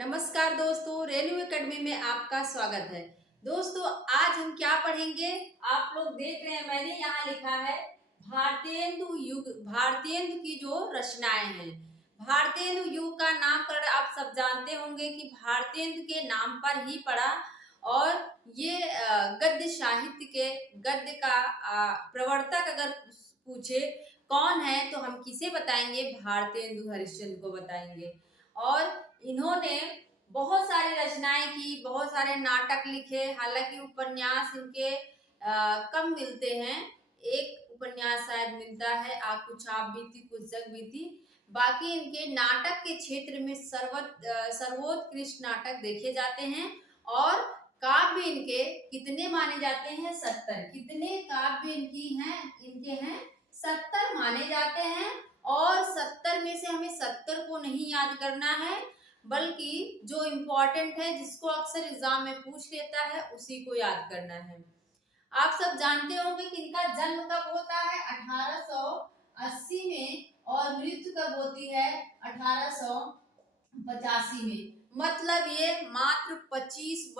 नमस्कार दोस्तों, renew academy में आपका स्वागत है। दोस्तों, आज हम क्या पढ़ेंगे? आप लोग देख रहे हैं, मैंने यहाँ लिखा है भारतेंदु युग। भारतेंदु की जो रचनाएं हैं, भारतेंदु युग का नामकरण आप सब जानते होंगे कि भारतेंदु के नाम पर ही पड़ा। और ये गद्य साहित्य के गद्य का प्रवर्तक अगर पूछे कौन है तो हम किसे बताएंगे? भारतेंदु हरिश्चंद्र को बताएंगे। और इन्होंने बहुत सारी रचनाएं की, बहुत सारे नाटक लिखे। हालांकि उपन्यास इनके कम मिलते हैं। एक उपन्यास शायद मिलता है, कुछ आप बीती कुछ जग बीती। बाकी इनके नाटक के क्षेत्र में सर्वोत्कृष्ट नाटक देखे जाते हैं। और काव्य इनके कितने माने जाते हैं? 70। कितने काव्य इनके हैं 70 माने जाते हैं। और 70 में से हमें 70 को नहीं याद करना है, बल्कि जो इम्पोर्टेंट है, जिसको अक्सर एग्जाम में पूछ लेता है, उसी को याद करना है। आप सब जानते होंगे कि इनका जन्म कब होता है? 1880 में। और मृत्यु कब होती है? 1885 में। मतलब ये मात्र 25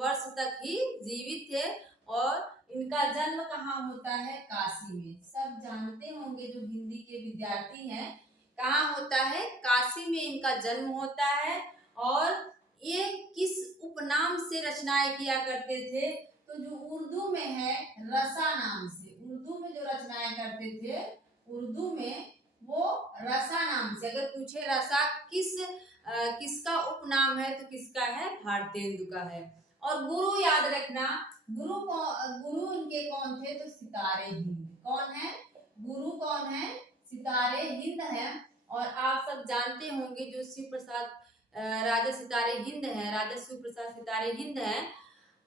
वर्ष तक ही जीवित थे। और इनका जन्म कहाँ होता है? काशी में। सब जानते होंगे जो हिंदी के विद्यार्थी हैं, कहाँ होता है? काशी में इनका जन्म होता है। और ये किस उपनाम से रचनाएं किया करते थे? तो जो उर्दू में है, रसा नाम से। उर्दू में जो रचनाएं करते थे, उर्दू में वो रसा नाम से। अगर पूछे रसा किसका उपनाम है, तो किसका है? भारतेंदु का है। और गुरु याद रखना, गुरु इनके कौन थे? तो सितारे हिंद। कौन है गुरु? कौन है? सितारे हिंद है। और आप सब जानते होंगे जो शिव प्रसाद राजा सितारे हिंद है, राजा शिव प्रसाद सितारे हिंद है,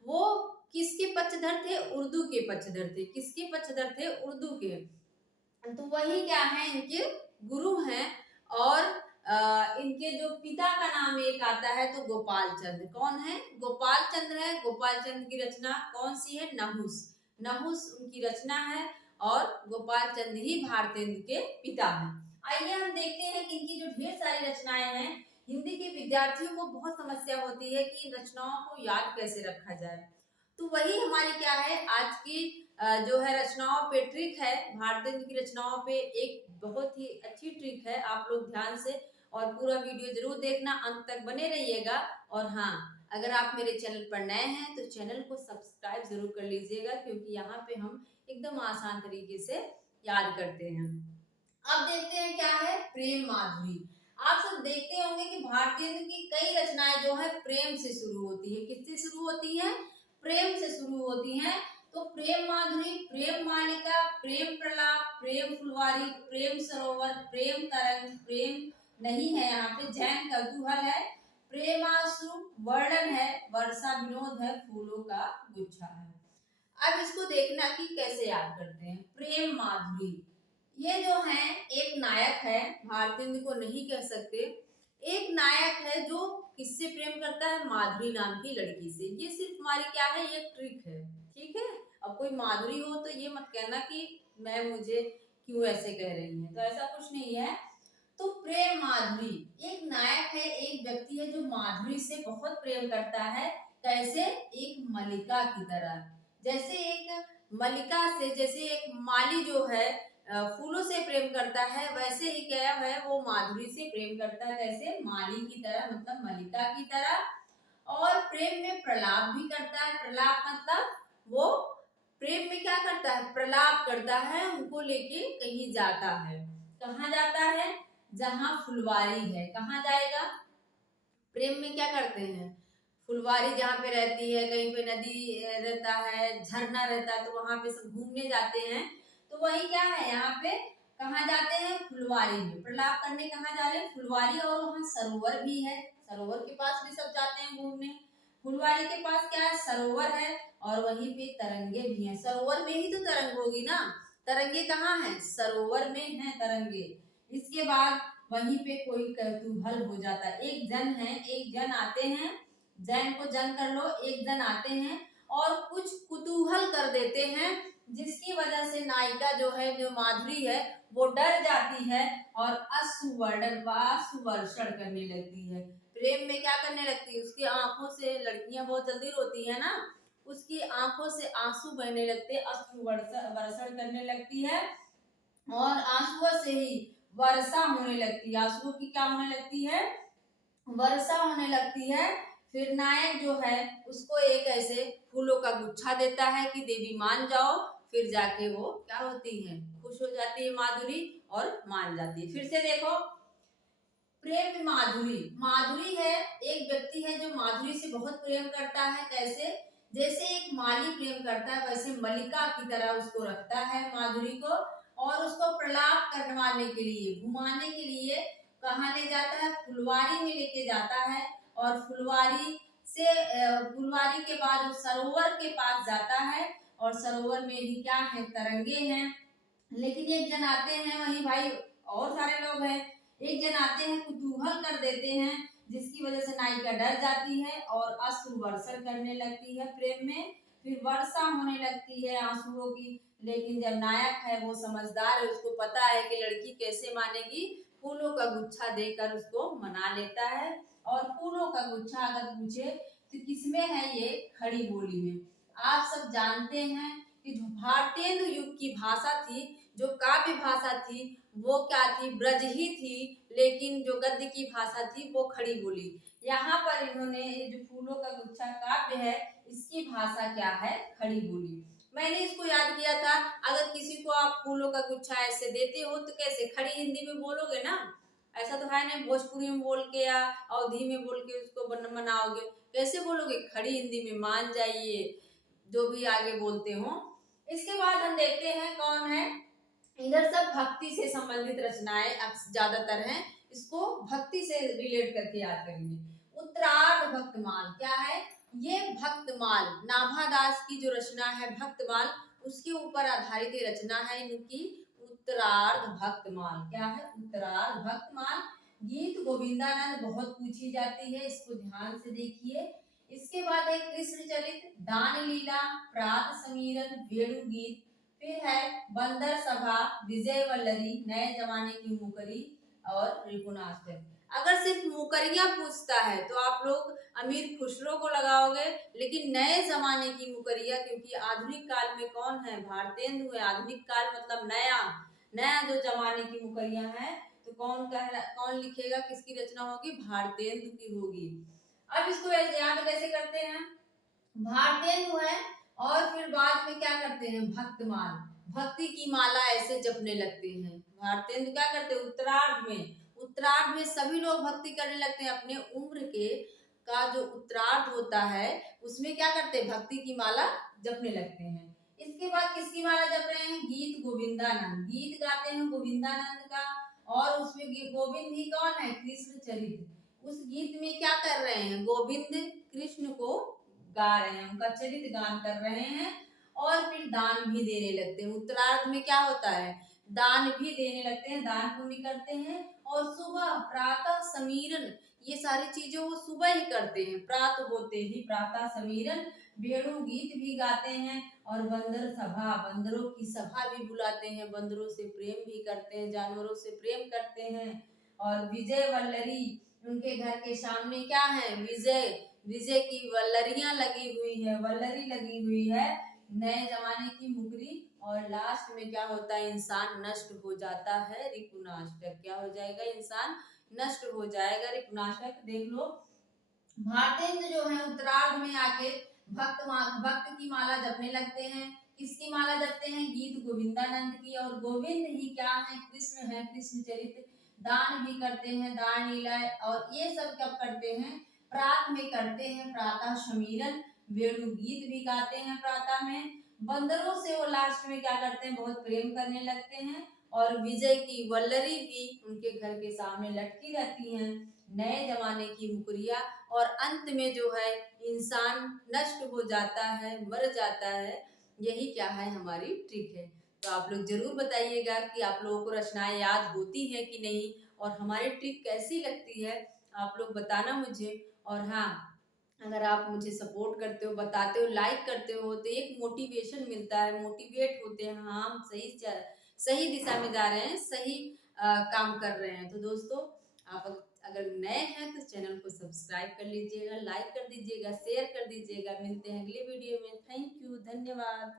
वो किसके पक्षधर थे? उर्दू के पक्षधर थे। किसके पक्षधर थे? उर्दू के। तो वही क्या है? इनके गुरु हैं। और इनके जो पिता का नाम एक आता है तो गोपाल चंद्र। कौन है? गोपाल चंद्र है। गोपाल चंद्र की रचना कौन सी है? नहुस। नहुस उनकी रचना है। और गोपाल चंद्र ही भारतेंदु के पिता हैं। आइए हम देखते हैं कि इनकी जो ढेर सारी रचनाएं हैं, हिंदी के विद्यार्थियों को बहुत समस्या होती है कि इन रचनाओं को याद कैसे रखा जाए। तो वही हमारी क्या है आज की जो है रचनाओं पे ट्रिक है। भारतेंदु की रचनाओं पे एक बहुत ही अच्छी ट्रिक है। आप लोग ध्यान से और पूरा वीडियो जरूर देखना, अंत तक बने रहिएगा। और हाँ, अगर आप मेरे चैनल पर नए हैं तो चैनल को सब्सक्राइब जरूर कर लीजिएगा, क्योंकि यहाँ पे हम एकदम आसान तरीके से याद करते हैं। अब देखते हैं क्या है? प्रेम माधुरी। आप सब देखते होंगे कि भारतेंदु की कई रचनाएं जो है प्रेम से शुरू होती है। किससे शुरू होती है? प्रेम से शुरू होती हैं। तो प्रेम माधुरी, प्रेम मालिका, प्रेम प्रलाप, प्रेम फुलवारी, प्रेम सरोवर, प्रेम तरंग, प्रेम नहीं है यहाँ पे, जैन कौतूहल है, प्रेमाश्रु, वर्णन है, वर्षा विनोद है, फूलों का गुच्छा है। अब इसको देखना कि कैसे याद करते हैं। प्रेम माधुरी, ये जो है एक नायक है, भारतेंदु को नहीं कह सकते। एक नायक है जो किससे प्रेम करता है? माधुरी नाम की लड़की से। ये सिर्फ हमारी क्या है? ये ट्रिक है, ठीक है। अब कोई माधुरी हो तो ये मत कहना कि मुझे क्यों ऐसे कह रही है, तो ऐसा कुछ नहीं है। तो प्रेम माधुरी, एक नायक है, एक व्यक्ति है जो माधुरी से बहुत प्रेम करता है। कैसे? एक मलिका की तरह। जैसे एक मलिका से, जैसे एक माली जो है फूलों से प्रेम करता है, वैसे ही क्या है? वो माधुरी से प्रेम करता है। कैसे? माली की तरह, मतलब मलिका की तरह। और प्रेम में प्रलाप भी करता है। प्रलाप मतलब वो प्रेम में क्या करता है? प्रलाप करता है, उनको लेके कहीं जाता है। कहाँ जाता है? जहाँ फुलवारी है। कहाँ जाएगा? प्रेम में क्या करते हैं? फुलवारी जहाँ पे रहती है, कहीं पे नदी रहता है, झरना रहता है, तो वहां पे सब घूमने जाते हैं। तो वही क्या है? यहाँ पे कहाँ जाते हैं? फुलवारी में प्रलाप करने। कहाँ जा रहे हैं? फुलवारी। और वहाँ सरोवर भी है, सरोवर के पास भी सब जाते हैं घूमने। फुलवारी के पास क्या है? सरोवर है। और वहीं पे तरंगे भी हैं। सरोवर में ही तो तरंग होगी ना। तरंगे कहाँ है? सरोवर में है तरंगे। इसके बाद वहीं पे कोई कौतूहल हो जाता है। एक जन है, एक जन आते हैं, जैन को जन कर लो, एक जन आते हैं और कुछ कुतूहल कर देते हैं, जिसकी वजह से नायिका जो है, जो माधुरी है, वो डर जाती है और अश्रुवर्षण करने लगती है। प्रेम में क्या करने लगती है, उसकी आंखों से, लड़कियां बहुत जल्दी रोती है ना, उसकी आंखों से आंसू बहने लगते, अश्रु वर्षण करने लगती है और आंसुओं से ही वर्षा होने लगती है। आंसुओं की क्या होने लगती है, वर्षा होने लगती है। फिर नायक जो है उसको एक ऐसे फूलों का गुच्छा देता है कि देवी मान जाओ। फिर जाके वो क्या होती है, खुश हो जाती है माधुरी और मान जाती है। फिर से देखो, प्रेम में माधुरी, माधुरी है एक व्यक्ति है जो माधुरी से बहुत प्रेम करता है। कैसे, जैसे एक माली प्रेम करता है वैसे मलिका की तरह उसको रखता है माधुरी को, और उसको प्रलाप करवाने के लिए, घुमाने के लिए कहाँ ले जाता है, फुलवारी में लेके जाता है। और फुलवारी से फुलवारी के बाद वो सरोवर के पास जाता है और सरोवर में भी क्या है, तरंगे हैं। लेकिन एक जन आते हैं वही भाई, और सारे लोग हैं, एक जन आते हैं कुतूहल कर देते हैं, जिसकी वजह से नायिका डर जाती है और अश्रु वर्षण करने लगती है प्रेम में। फिर वर्षा होने लगती है आंसुओं की। लेकिन जब नायक है वो समझदार है, उसको पता है कि लड़की कैसे मानेगी, फूलों का गुच्छा देकर उसको मना लेता है। और फूलों का गुच्छा अगर पूछे तो किसमें है, ये खड़ी बोली में। आप सब जानते हैं कि जो भारतेंदु युग की भाषा थी, जो काव्य भाषा थी, वो क्या थी, ब्रज ही थी। लेकिन जो गद्य की भाषा थी वो खड़ी बोली। यहाँ पर इन्होंने जो फूलों का गुच्छा काव्य है, इसकी भाषा क्या है, खड़ी बोली। मैंने इसको याद किया था, अगर किसी को आप फूलों का गुच्छा ऐसे देते हो तो कैसे, खड़ी हिंदी में बोलोगे ना, ऐसा तो है नहीं भोजपुरी में बोल के या अवधी में बोल के उसको मनाओगे, कैसे बोलोगे, खड़ी हिंदी में, मान जाइए जो भी आगे बोलते हो। इसके बाद हम देखते हैं कौन है, इधर सब भक्ति से संबंधित रचनाएं ज्यादातर हैं, इसको भक्ति से रिलेट करके याद करेंगे। उत्तरार्ध भक्तमाल क्या है, ये भक्तमाल नाभादास की जो रचना है भक्तमाल, उसके ऊपर आधारित ये रचना है इनकी, उत्तरार्ध भक्तमाल। क्या है, उत्तरार्ध भक्तमाल। गीत गोविंदानंद बहुत पूछी जाती है, इसको ध्यान से देखिए। इसके बाद है कृष्ण चरित, दान लीला, प्रात समीरन, वेणु गीत। फिर है बंदर सभा, विजय वल्लरी, नए जमाने की मुकरी और रिपुनाष्टक। अगर सिर्फ मुकरियां पूछता है तो आप लोग अमीर खुसरो को लगाओगे, लेकिन नए जमाने की मुकरिया, क्योंकि आधुनिक काल में कौन है, भारतेंदु है। आधुनिक काल मतलब नया, नया जो जमाने की मुकरिया है, तो कौन लिखेगा, किसकी रचना होगी, भारतेंदु की होगी। अब इसको याद कैसे करते हैं, भारतेंदु है और फिर बाद में क्या करते हैं, भक्तमाल, भक्ति की माला ऐसे जपने लगते हैं। भारतेंदु क्या करते हैं, उत्तरार्ध में सभी लोग भक्ति करने लगते हैं। अपने उम्र के का जो उत्तरार्ध होता है उसमें क्या करते हैं, भक्ति की माला जपने लगते हैं। इसके बाद किसकी माला जप रहे हैं, गीत गोविंदानंद, गीत गाते हैं गोविंदानंद का। और उसमें गोविंद ही कौन है, कृष्ण चरित। उस गीत में क्या कर रहे हैं, गोविंद कृष्ण को गा रहे हैं, उनका चरित गान कर रहे हैं। और फिर दान भी देने लगते हैं। उत्तरार्ध में क्या होता है, दान भी देने लगते हैं, दान पुण्य करते हैं। और सुबह प्रातः समीरन, ये सारी चीजें वो सुबह ही करते हैं, प्रातः होते ही प्रातः समीरन, वेणु गीत भी गाते हैं। और बंदर सभा, बंदरों की सभा भी बुलाते हैं, बंदरों से प्रेम भी करते हैं, जानवरों से प्रेम करते हैं। और विजय वल्लरी, उनके घर के सामने क्या है, विजय की वल्लरियां लगी हुई है, वल्लरी लगी हुई है, नए जमाने की मुकरी। और लास्ट में क्या होता है, इंसान नष्ट हो जाता है, रिपुनाष्टक। क्या हो जाएगा, इंसान नष्ट हो जाएगा, रिपुनाष्टक। देख लो, भारतेंद्र जो है उत्तरार्ध में आके भक्त की माला जपने लगते हैं। किसकी माला जपते हैं, गीत गोविंदानंद की। और गोविंद ही क्या है, कृष्ण है, कृष्ण चरित्र। दान भी करते हैं, दान लीला। और ये सब कब करते हैं, प्रात में करते हैं, प्रातः समीरन, वेणु गीत भी गाते हैं प्रातः में। बंदरों से वो लास्ट में क्या करते हैं, बहुत प्रेम करने लगते हैं। और विजय की वल्लरी भी उनके घर के सामने लटकी रहती हैं, नए जमाने की मुकरिया। और अंत में जो है इंसान नष्ट हो जाता है, मर जाता है। यही क्या है, हमारी ट्रिक है। तो आप लोग जरूर बताइएगा कि आप लोगों को रचनाएं याद होती है कि नहीं, और हमारी ट्रिक कैसी लगती है, आप लोग बताना मुझे। और हाँ, अगर आप मुझे सपोर्ट करते हो, बताते हो, लाइक करते हो, तो एक मोटिवेशन मिलता है, मोटिवेट होते हैं, हाँ हम सही दिशा में जा रहे हैं, सही काम कर रहे हैं। तो दोस्तों, आप अगर नए हैं तो चैनल को सब्सक्राइब कर लीजिएगा, लाइक कर दीजिएगा, शेयर कर दीजिएगा। मिलते हैं अगले वीडियो में। थैंक यू, धन्यवाद।